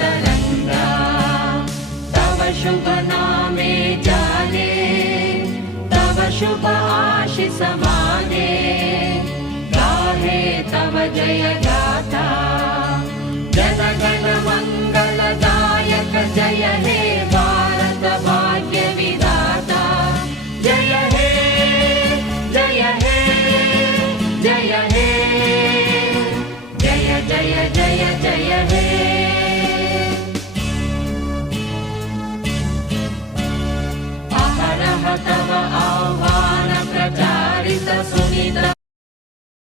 तरंगा। तव शुभ नामे जाने, तव शुभ आशीष माने, गाहे तव जय गाथा। जन गण मंगलदायक जय हे भारत भाग्य विधाता। जय हे जय हे जय हे, जय जय जय जय हे। अहरह तव आह्वान प्रचारित सुनित